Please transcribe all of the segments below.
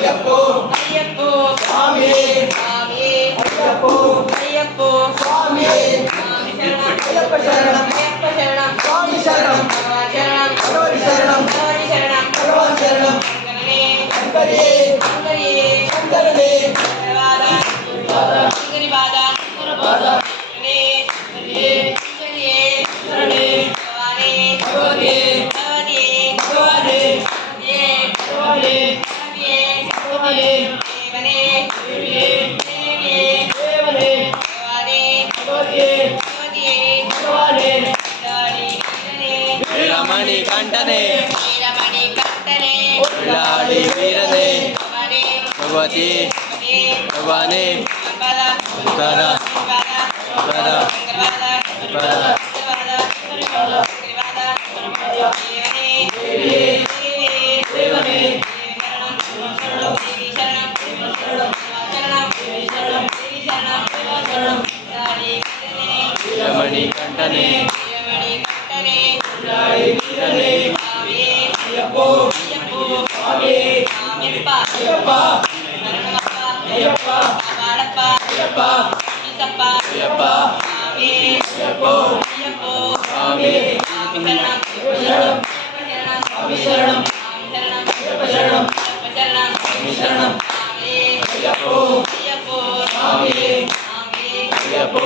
ஐயப்போ ஐயப்போ சுவாமியே சுவாமியே ஐயப்போ ஐயப்போ சுவாமியே சுவாமி சரணம் ஐயப்ப சரணம் ஐயப்ப சரணம் சுவாமி சரணம் பகவான் சரணம் பகவதி சரணம் பகவதி சரணம் பகவான் சரணம் சங்கரனே சங்கரியே சங்கரியே சங்கரனே சங்கரவாதா சங்கரிவாதா சங்கரபாதா சங்கரனே சங்கரியே சங்கரியே சரணே பகவானே பகவதியே பகவதியே பகவானே பகவதியே பகவானே பகவதியே பகவானே தேவனே தேவியே தேவியே தேவனே பகவானே பகவதியே பகவதியே பகவானே தாடி வீரனே வீரமணி கண்டனே வீரமணி கண்டனே விளாடி வீரனே பகவானே பகவதி பகவதியே பகவானே சங்கரவாதா சங்கர சங்கரவாதா சங்கர சங்கரவாதா சங்கர சங்கரவாதா தேவனே தேவியே தேவியே தேவனே சரணம் தேவி சரணம் சரணம் தேவி சரணம் தாடி வீரனே வீரமணி கண்டனே வீரமணி கண்டனே விளாடி வீரனே சுவாமியே ஐயப்போ ஐயப்போ சுவாமியே சாமியப்பா ஐயப்பா சரணமப்பா ஐயப்பா காப்பாடப்பா ஐயப்பா ஈசப்பா ஐயப்பா சாமியே ஐயப்போ ஐயப்போ சுவாமி சாமி சரணம் சரணம் சாமி சரணம் சரணம் ஐயப்ப சரணம் சரணம் சாமி சரணம் சாமியே ஐயப்போ ஐயப்போ சாமியே சாமியே ஐயப்போ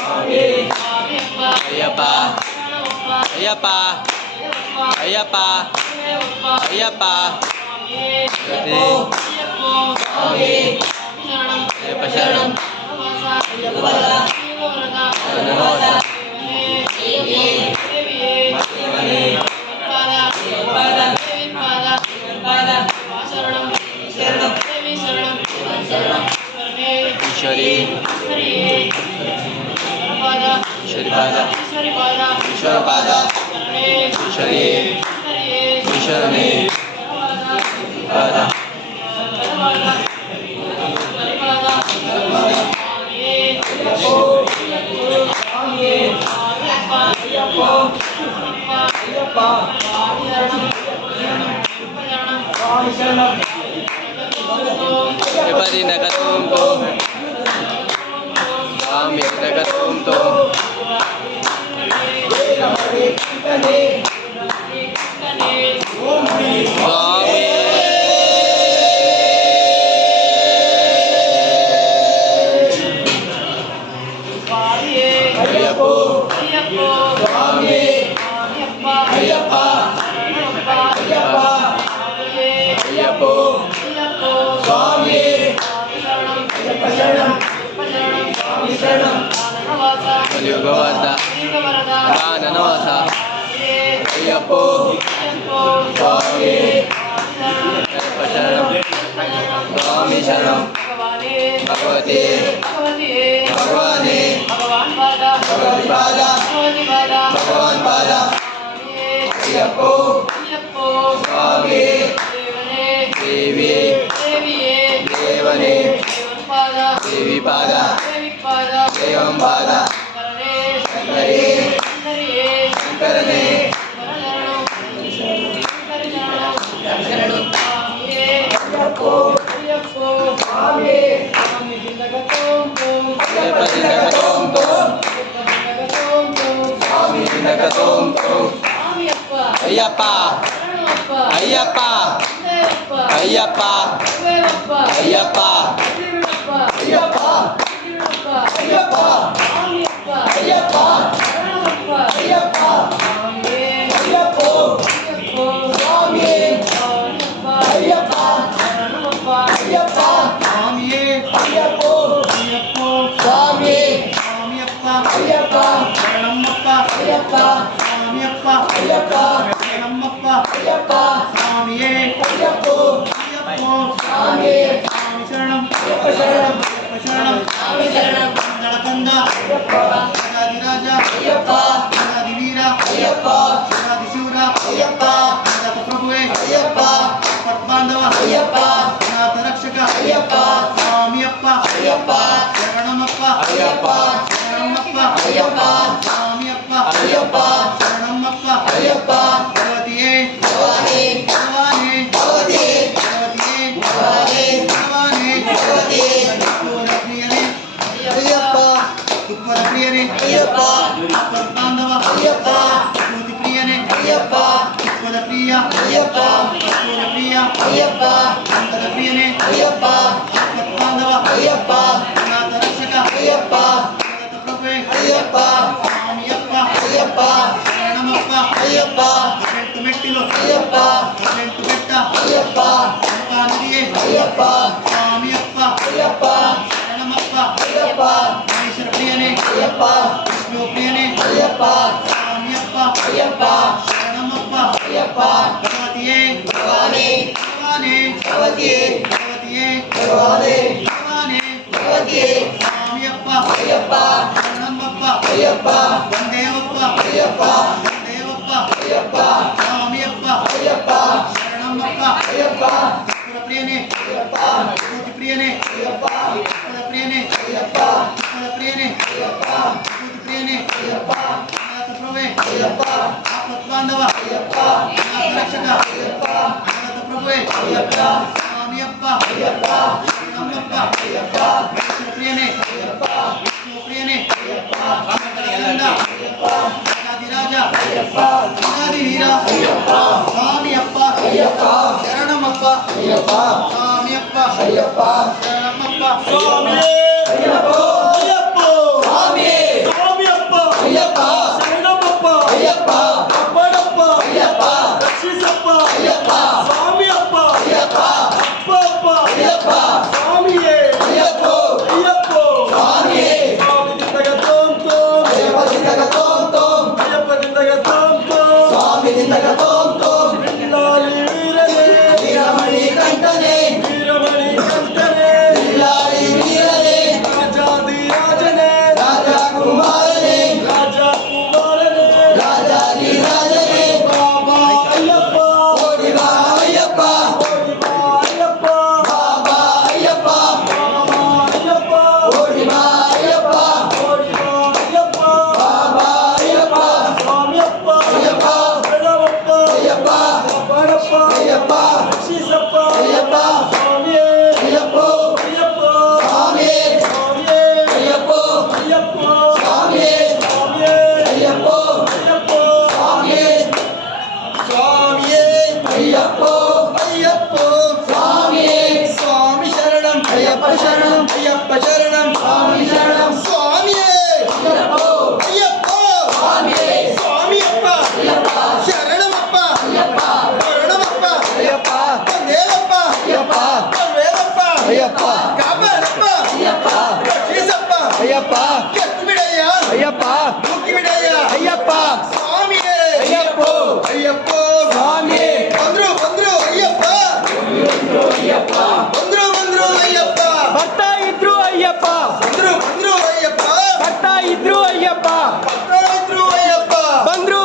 சாமியே சாமியப்பா ஐயப்பா சரணமப்பா ஐயப்பா ஐயப்பா ஐயப்பா சாமியே ஐயப்போ சாமியே சரணம் ஐயப்ப சரணம் ஐயப்பா ಧನ್ಯವಾದ தேவியே தேவியே தேவனே பாதா பாதா பாதா பாதா சரணம் சரணம் தேவி சரணம் சரணம் சரணே ಈಶ್ವರಿ ஈஸ்வரியே பாதா ಈಶ್ವರಿ ಪಾದ ஈஸ்வரி பாதா ಈಶ್ವರ ಪಾದ சரணே ಈಶ್ವರಿ ஈஸ்வரியே ಈಶ್ವರನೇ பாதா ಪಾದ பாதா பாதா சாமியே ஐயப்போ சாமியே ஐயப்பா ஐயப்போ ஐயப்பா ஐயப்பா சரணம் சாமி சரணம் ತ್ರಿಪದಿ ನಗತೋಂ ತೋಂ ಸ್ವಾಮಿ ನಗತೋಂ ತೋಂ வீரமணி கண்டனே ಸ್ವಾಮಿ ஐயப்போ சுவாமியே ஐயப்பா ஐயப்பா ஐயப்போ சுவாமியே ஐயப்ப சரணம் சாமி சரணம் ಕಲಿಯುಗವಾದ ಕಾನನವಾಸ ಅಯ್ಯಪ್ಪೋ ಸ್ವಾಮಿ ಅಯ್ಯಪ್ಪ ಶರಣಂ ಸ್ವಾಮಿ ಶರಣಂ ಭಗವತಿ ಭಗವಾನೇ ಭಗವತಿ ಪಾದ ಭಗವಾನ್ ಪಾದ ಅಯ್ಯಪ್ಪೋ ಸ್ವಾಮಿ ದೇವಿಯೇ ದೇವನೇ ದೇವಿ ಪಾದ ದೇವಂ ಪಾದ ಶಂಕರೇ ಶಂಕರನೇ ಅಯ್ಯಪ್ಪೋ ಸ್ವಾಮಿ ಅಯ್ಯಪ್ಪ ಜಿಂದಗತೋಂ ತೋಂ ಸ್ವಾಮಿ ಜಿಂದಗತೋಂ ತೋಂ ಅಯ್ಯಪ್ಪ ಅಯ್ಯಪ್ಪ ಅಯ್ಯಪ್ಪ ಅಯ್ಯಪ್ಪ ಅಯ್ಯಪ್ಪ ಅಯ್ಯಪ್ಪ ಅಯ್ಯಪ್ಪ ಅಯ್ಯಪ್ಪ ಅಯ್ಯಪ್ಪೋ ಸ್ವಾಮಿ ಅಯ್ಯಪ್ಪ ಅಯ್ಯಪ್ಪ ಸ್ವಾಮಿಯೇ ಅಯ್ಯಪ್ಪೋ ಅಯ್ಯಪ್ಪೋ ಸ್ವಾಮಿ ಸ್ವಾಮಿಯಪ್ಪ ಅಯ್ಯಪ್ಪ ಶರಣಮ್ಮಪ್ಪ ಅಯ್ಯಪ್ಪ ಸ್ವಾಮಿಯಪ್ಪ ಅಯ್ಯಪ್ಪ ಶರಣಮ್ಮಪ್ಪ ಅಯ್ಯಪ್ಪ ಸ್ವಾಮಿಯೇ ಅಯ್ಯಪ್ಪೋ ಅಯ್ಯಪ್ಪೋ ಸ್ವಾಮಿ ಸ್ವಾಮಿ ಶರಣಂ ಅಯ್ಯಪ್ಪ ಶರಣಂ ಅಯ್ಯಪ್ಪ ಶರಣಂ ಸ್ವಾಮಿ ಶರಣಂ ಮಂಗಳ ಕಂದ ಅಯ್ಯಪ್ಪ ರಾಜಾದಿರಾಜ ಅಯ್ಯಪ್ಪ ರಾಜಾದಿವೀರ ಅಯ್ಯಪ್ಪ ರಾಜಾದಿಶೂರ ಅಯ್ಯಪ್ಪ ರಾಜ ಪ್ರಭುವೇ ಅಯ್ಯಪ್ಪ ಪಟ್ಬಾಂಧವ ಅಯ್ಯಪ್ಪ ನಾಥ ರಕ್ಷಕ ಅಯ್ಯಪ್ಪ ಸ್ವಾಮಿಯಪ್ಪ ಅಯ್ಯಪ್ಪ ಶರಣಮಪ್ಪ ಅಯ್ಯಪ್ಪ ಶರಣಮಪ್ಪ ಅಯ್ಯಪ್ಪ ಸ್ವಾಮಿಯಪ್ಪ ಅಯ್ಯಪ್ಪ ಶರಣಮಪ್ಪ ಅಯ್ಯಪ್ಪ ಭಗವತಿಯೇ ಭವಾನಿ ಭಗವಾನೇ ಭಗವತಿ ಭಗವತಿಯೇ ಅಯ್ಯಪ್ಪ ಕಸ್ತೂರಿ ಪ್ರಿಯ ಅಯ್ಯಪ್ಪ ಗಂಧದ ಪ್ರಿಯನೇ ಅಯ್ಯಪ್ಪ ಆಪತ್ಬಾಂಧವ ಅಯ್ಯಪ್ಪ ಅನಾಥ ರಕ್ಷಕ ಅಯ್ಯಪ್ಪ ಜಗತ ಪ್ರಭುವೇ ಅಯ್ಯಪ್ಪ ಸ್ವಾಮಿಯಪ್ಪ ಅಯ್ಯಪ್ಪ ಶರಣಮಪ್ಪ ಅಯ್ಯಪ್ಪ 18 ಮೆಟ್ಟಿಲು ಅಯ್ಯಪ್ಪ 18 ಬೆಟ್ಟ ಅಯ್ಯಪ್ಪ ನದಿಯೇ ಅಯ್ಯಪ್ಪ ಸ್ವಾಮಿಯಪ್ಪ ಅಯ್ಯಪ್ಪ ಶರಣಮಪ್ಪ ಅಯ್ಯಪ್ಪ ಮಹೇಶ್ವರ ಪ್ರಿಯನೇ ಅಯ್ಯಪ್ಪ ವಿಷ್ಣು ಪ್ರಿಯನೇ ಅಯ್ಯಪ್ಪ ಸ್ವಾಮಿಯಪ್ಪ ಅಯ್ಯಪ್ಪ ಶರಣಮಪ್ಪ ಅಯ್ಯಪ್ಪ ಭಗವತಿಯೇ ಭಗವಾನೇ ಭಗವಾನೇ ಭಗವತಿಯೇ ಭಗವತಿಯೇ ಭಗವಾನೇ ಭಗವಾನೇ ಭಗವತಿಯೇ ಸ್ವಾಮಿಯಪ್ಪ ಅಯ್ಯಪ್ಪ ಶರಣಮಪ್ಪ ಅಯ್ಯಪ್ಪ ವಂದೇವಪ್ಪ ಅಯ್ಯಪ್ಪ ವಂದೇವಪ್ಪ ಅಯ್ಯಪ್ಪ ಸ್ವಾಮಿಯಪ್ಪ ಅಯ್ಯಪ್ಪ ಶರಣಮಪ್ಪ ಅಯ್ಯಪ್ಪ ತ್ರಿಪುರ ಪ್ರಿಯನೇ ಅಯ್ಯಪ್ಪ ವಿಭೂತಿ ಪ್ರಿಯನೇ ಅಯ್ಯಪ್ಪ ತ್ರಿಪುರ ಪ್ರಿಯನೇ ಅಯ್ಯಪ್ಪ ತ್ರಿಪುರ ಪ್ರಿಯನೇ ಅಯ್ಯಪ್ಪ ವಿಭೂತಿ ಪ್ರಿಯನೇ ಅಯ್ಯಪ್ಪ ಅನಾಥ ಪ್ರಭುವೇ ಅಯ್ಯಪ್ಪ ಆಪತ್ಬಾಂಧವ ಅಯ್ಯಪ್ಪ ಅನಾಥ ರಕ್ಷಕ ಅಯ್ಯಪ್ಪ ಜಗತ ಪ್ರಭುವೇ ಅಯ್ಯಪ್ಪ ಸ್ವಾಮಿಯಪ್ಪ ಅಯ್ಯಪ್ಪ ಶರಣಮಪ್ಪ ಅಯ್ಯಪ್ಪ ಮಹೇಶ್ವರ ಪ್ರಿಯನೇ ಅಯ್ಯಪ್ಪ ವಿಷ್ಣು ಪ್ರಿಯನೇ ಅಯ್ಯಪ್ಪ ಗಂಡ ಅಯ್ಯಪ್ಪ ರಾಜ ಅಯ್ಯಪ್ಪ ವೀರ ಅಯ್ಯಪ್ಪ ಸ್ವಾಮಿಯಪ್ಪ ಅಯ್ಯಪ್ಪ ಶರಣಮಪ್ಪ ಅಯ್ಯಪ್ಪ ಸ್ವಾಮಿಯಪ್ಪ ಅಯ್ಯಪ್ಪ ಶರಣಮಪ್ಪ ಅಯ್ಯಪ್ಪ ಸ್ವಾಮಿ ಸ್ವಾಮಿಯಪ್ಪ ಅಯ್ಯಪ್ಪ ಶರಣಮಪ್ಪ ಅಯ್ಯಪ್ಪ ಅಪ್ಪಣಪ್ಪ ಅಯ್ಯಪ್ಪ ರಕ್ಷಿಸಪ್ಪ ಅಯ್ಯಪ್ಪ ಸ್ವಾಮಿಯಪ್ಪ ಅಯ್ಯಪ್ಪ ಅಪ್ಪಪ್ಪ ಅಯ್ಯಪ್ಪ ಸ್ವಾಮಿಯೇ ಅಯ್ಯಪ್ಪ ಅಯ್ಯಪ್ಪ ಸ್ವಾಮಿ ಸ್ವಾಮಿದಿಂದಗ ತೋಂ ತೋಂ ಅಯ್ಯಪ್ಪದಿಂದಗ ತೋಂ ತೋಂ ಅಯ್ಯಪ್ಪದಿಂದಗ ತೋಂ ತೋಂ ಸ್ವಾಮಿದಿಂದಗ ತೋಂ ತೋಂ ಬಿಲ್ಲಾಲಿ ವೀರನೇ ವೀರಮಣಿ ಕಂಠನೆ ವೀರಮಣಿ ಕಂಠನೇ ಬಿಲ್ಲಾಳಿ ವೀರನೇ ರಾಜಾದಿ ರಾಜನೇ ರಾಜ ಕುಮಾರನೇ ರಾಜ ಕುಮಾರನೇ ರಾಜಾದಿ ರಾಜನೇ ಬಾಬಾ ಅಯ್ಯಪ್ಪ ಓಡಿ ಬಾ ಅಯ್ಯಪ್ಪ ಓಡಿ ಬಾ ಅಯ್ಯಪ್ಪ ಬಾಬಾ ಅಯ್ಯಪ್ಪ ಬಾಬಾ ಅಯ್ಯಪ್ಪ ಓಡಿ ಬಾ ಅಯ್ಯಪ್ಪ ಓಡಿ ಬಾ ಅಯ್ಯಪ್ಪ ಬಾಬಾ ಅಯ್ಯಪ್ಪ ಸ್ವಾಮಿಯಪ್ಪ ಅಯ್ಯಪ್ಪ ಶರಣಮಪ್ಪ ಅಯ್ಯಪ್ಪ ಅಪ್ಪಣಪ್ಪ ಅಯ್ಯಪ್ಪ ರಕ್ಷಿಸಪ್ಪ ಅಯ್ಯಪ್ಪ ಸ್ವಾಮಿಯೇ ಅಯ್ಯಪ್ಪ ಅಯ್ಯಪ್ಪ ಸ್ವಾಮಿ ಸ್ವಾಮಿಯೇ ಅಯ್ಯಪ್ಪ ಅಯ್ಯಪ್ಪ ಸ್ವಾಮಿ ಸ್ವಾಮಿಯೇ ಅಯ್ಯಪ್ಪ ಅಯ್ಯಪ್ಪ ಸ್ವಾಮಿ ಸ್ವಾಮಿಯೇ ಅಯ್ಯಪ್ಪ ಅಯ್ಯಪ್ಪ ಸ್ವಾಮಿ ಸ್ವಾಮಿ ಶರಣಂ ಅಯ್ಯಪ್ಪ ಶರಣಂ ಅಯ್ಯಪ್ಪ ಶರಣಂ ಸ್ವಾಮಿ ಶರಣಂ ಸ್ವಾಮಿಯೇ ಅಯ್ಯಪ್ಪ ಅಯ್ಯಪ್ಪ ಸ್ವಾಮಿ ಸ್ವಾಮಿಯಪ್ಪ ಅಯ್ಯಪ್ಪ ಶರಣಮಪ್ಪ ಅಯ್ಯಪ್ಪ ಶರಣಮಪ್ಪ ಅಯ್ಯಪ್ಪ ದೇವಪ್ಪ ಅಯ್ಯಪ್ಪ ವೇದಪ್ಪ ಅಯ್ಯಪ್ಪ ಕಾಪಾಡಪ್ಪ ಅಯ್ಯಪ್ಪ ರಕ್ಷಿಸಪ್ಪ ಅಯ್ಯಪ್ಪ ಕೆತ್ತು ಬಿಡಯ್ಯ ಅಯ್ಯಪ್ಪ ಮುಕ್ಕಿ ಬಿಡಯ್ಯ ಅಯ್ಯಪ್ಪ ಸ್ವಾಮಿಯೇ ಅಯ್ಯಪ್ಪ ಅಯ್ಯಪ್ಪ ಸ್ವಾಮಿ ಬಂದ್ರು ಬಂದ್ರು ಅಯ್ಯಪ್ಪ ಅಯ್ಯಪ್ಪ ಬಂದ್ರು ಅಯ್ಯಪ್ಪ ಬರ್ತಾ ಇದ್ರು ಅಯ್ಯಪ್ಪ ಬಂದ್ರು ಅಯ್ಯಪ್ಪ ಬರ್ತಾ ಇದ್ರು ಅಯ್ಯಪ್ಪ ಬಂದ್ರು ಅಯ್ಯಪ್ಪ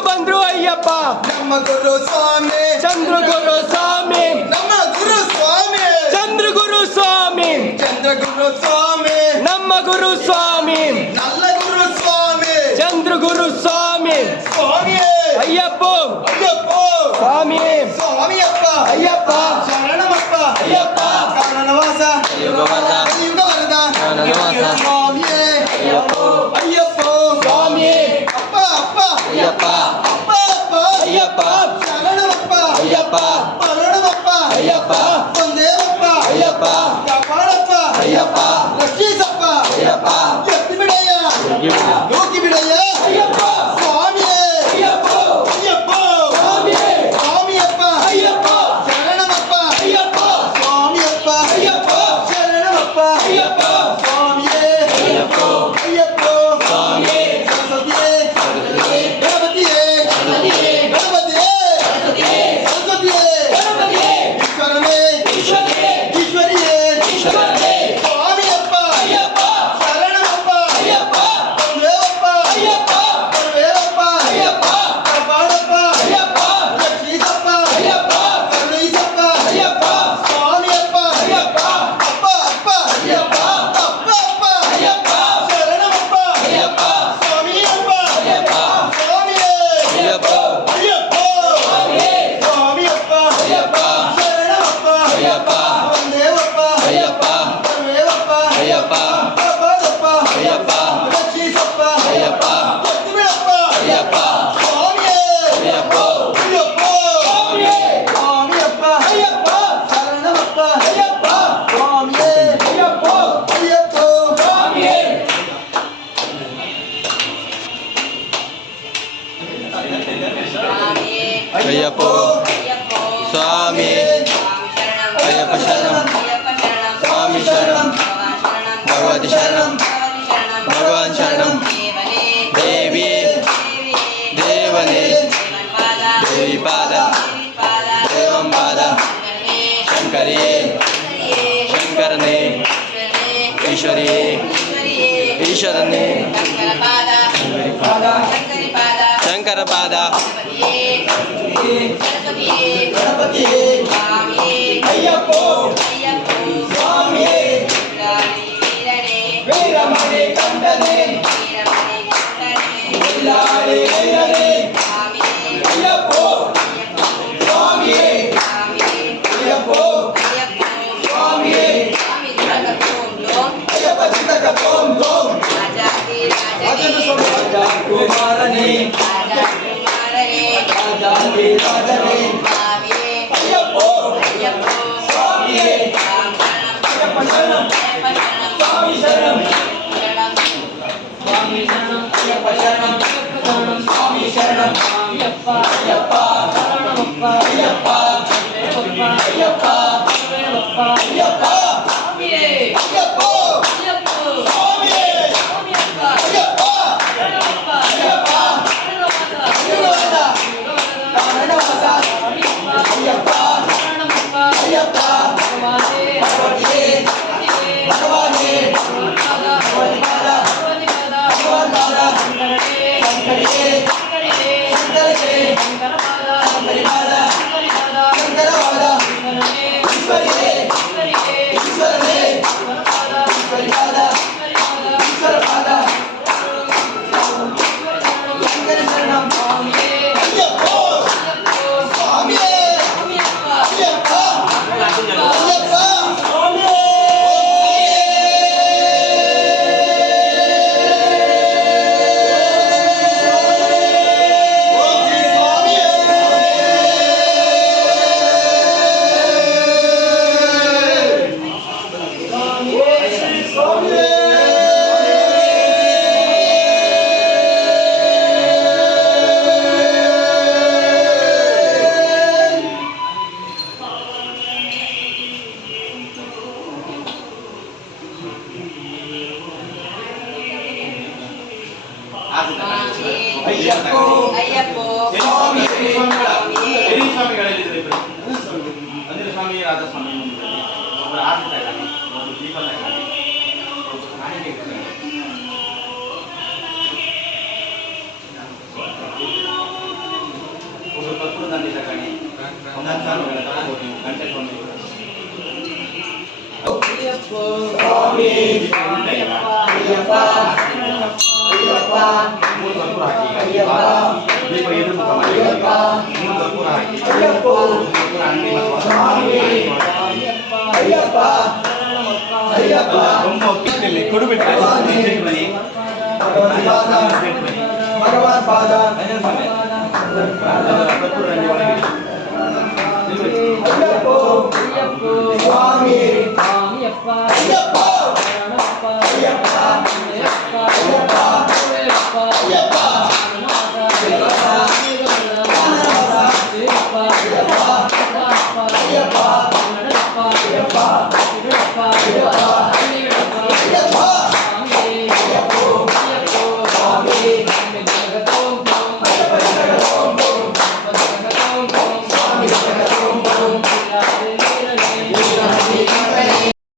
ಬಂದ್ರು ಅಯ್ಯಪ್ಪ ನಮ್ಮ ಗುರು ಸ್ವಾಮಿ ಚಂದ್ರಗುರು ಸ್ವಾಮಿ ನಮ್ಮ ಗುರು ಸ್ವಾಮಿ ಚಂದ್ರಗುರು ಸ್ವಾಮಿ ಚಂದ್ರಗುರು ಸ್ವಾಮಿ ನಮ್ಮ ಗುರು ಸ್ವಾಮಿ ನಲ್ಲ ಗುರು ಸ್ವಾಮಿ ಚಂದ್ರಗುರು ಸ್ವಾಮಿ ಸ್ವಾಮಿಯೇ ಅಯ್ಯಪ್ಪ ಅಯ್ಯಪ್ಪ ಸ್ವಾಮಿ ಸ್ವಾಮಿಯಪ್ಪ ಅಯ್ಯಪ್ಪ ಶರಣಮಪ್ಪ ಅಯ್ಯಪ್ಪ ಕಾರಣವಾಸ ಯುಗವರದ ಯುಗವರದ ಕಾರಣವಾಸ ಸ್ವಾಮಿಯೇ ಅಯ್ಯಪ್ಪ ಅಯ್ಯಪ್ಪ ಸ್ವಾಮಿ ಅಪ್ಪ ಅಪ್ಪ ಅಯ್ಯಪ್ಪ ಅಪ್ಪ ಅಪ್ಪ ಅಯ್ಯಪ್ಪ ಶರಣಮಪ್ಪ ಅಯ್ಯಪ್ಪ ಪರಣಮಪ್ಪ ಅಯ್ಯಪ್ಪ ಒಂದೇವಪ್ಪ ಅಯ್ಯಪ್ಪ ಕಾಪಾಡಪ್ಪ ಅಯ್ಯಪ್ಪ ರಕ್ಷಿಸಪ್ಪ ಅಯ್ಯಪ್ಪ ಎತ್ತಿ ಬಿಡಯ್ಯ ನೂಕಿ ಬಿಡಯ್ಯ ಅಯ್ಯಪ್ಪ ಸ್ವಾಮಿಯೇ ಅಯ್ಯಪ್ಪ ಅಯ್ಯಪ್ಪ ಸ್ವಾಮಿ ಸ್ವಾಮಿಯಪ್ಪ ಅಯ್ಯಪ್ಪ ಶರಣಮಪ್ಪ ಅಯ್ಯಪ್ಪ ಸ್ವಾಮಿಯಪ್ಪ ಅಯ್ಯಪ್ಪ ಶರಣಮಪ್ಪ ಅಯ್ಯಪ್ಪ ಸ್ವಾಮಿಯೇ ಶಂಕರಿ ಶಂಕರನೇ ಈಶ್ವರಿ ಈಶ್ವರನೇ ಶಂಕರ ಪಾದ ಗಣಪತಿಯೇ ಅಯ್ಯಪ್ಪೋ ಸ್ವಾಮಿಯೇ ವೀರಮಣಿ ಕಂಠನೇ ಇಲ್ಲಾಳಿ ಐರನೇ ಅಯ್ಯಪ್ಪೋ ಸ್ವಾಮಿಯೇ ಅಯ್ಯಪ್ಪೋ ಸ್ವಾಮಿಯೇ ಅಯ್ಯಪ್ಪ ಚಿತ್ತಕ ಓಂ ಓಂ ಕುಮಾರನೇ ರಾಜಾದಿ ರಾಜನೇ ಅಯ್ಯಪ್ಪೋ ಸ್ವಾಮಿಯೇ ಅಯ್ಯಪ್ಪ ಶರಣಂ ಸ್ವಾಮಿ ಶರಣಂ ಅಯ್ಯಪ್ಪ ಶರಣಂ ಸ್ವಾಮಿ ಶರಣಂ ಅಯ್ಯಪ್ಪ ಅಯ್ಯಪ್ಪ ಅಯ್ಯಪ್ಪ ಅಯ್ಯಪ್ಪ ಅಯ್ಯಪ್ಪ ಅಯ್ಯಪ್ಪೋ ಸ್ವಾಮಿಯೇ ಅಯ್ಯಪ್ಪ ಅಯ್ಯಪ್ಪ ತಿರುವನದ ಕಾರಣವಾಸ ಅಯ್ಯಪ್ಪ ಅಯ್ಯಪ್ಪ ಭಗವತಿಯೇ ಭಗವಾನೇ ಭಗವತಿಪಾದ ಭಗವತ್ಪಾದ ಶಂಕರಿಯೇ ಶಂಕರನೇ ಶಂಕರಿಪಾದ ಶಂಕರವಾದ ಈಶ್ವರಿಯೇ ಈಶ್ವರನೇ ಈಶ್ವರಿಪಾದ ಈಶ್ವರಪಾದ ಶಂಕರ ಶರಣಂ ಅಯ್ಯಪ್ಪೋ ಸ್ವಾಮಿಯೇ ಅಯ್ಯಪ್ಪ ಅಯ್ಯಪ್ಪ ಸ್ವಾಮಿಯೇ ಅಯ್ಯಪ್ಪೋ ಸ್ವಾಮಿಯೇ ಸ್ವಾಮಿಗಳಲ್ಲಿ ಅಂದ್ರೆ ಸ್ವಾಮಿ ರಾಧ ಸ್ವಾಮಿ ಒಬ್ಬರು ಆರತಿ ತಗೊಳ್ಳಿ ಒಬ್ಬರು ದೀಪ ತಗೊಳ್ಳಿ ಒಬ್ಬರು ಕಾಣಿಕೆ ತಗೊಳ್ಳಿ ಒಬ್ಬರು ಕರ್ಪೂರ ದಂಡಿ ತಗೊಳ್ಳಿ ಒಂದೊಂದು ಸ್ವಾಮಿಗಳ ತಗೊಳ್ಳಿ ಗಂಟೆ ಸ್ವಾಮಿ ಸ್ವಾಮಿ ಅಯ್ಯಪ್ಪ ಅಯ್ಯಪ್ಪ ಮೂರು ಕರ್ಪೂರ ಹಾಕಿ ಅಯ್ಯಪ್ಪ ದೀಪ ಎದುರು ಮುಖ ಮಾಡಿ ಅಯ್ಯಪ್ಪ ಮೂರು ಕರ್ಪೂರ ಹಾಕಿ ಅಯ್ಯಪ್ಪೋ ಕರ್ಪೂರ ಅಂಗಡಿ ಸ್ವಾಮಿ ಅಯ್ಯಪ್ಪ ಅಯ್ಯಪ್ಪ ಗೊಂಬ ಕೊಡುಬಿಟ್ಟು ಬನ್ನಿ ಭಗವತ್ಪಾದ ಭಗವತ್ಪಾದ ಕರ್ಪೂರ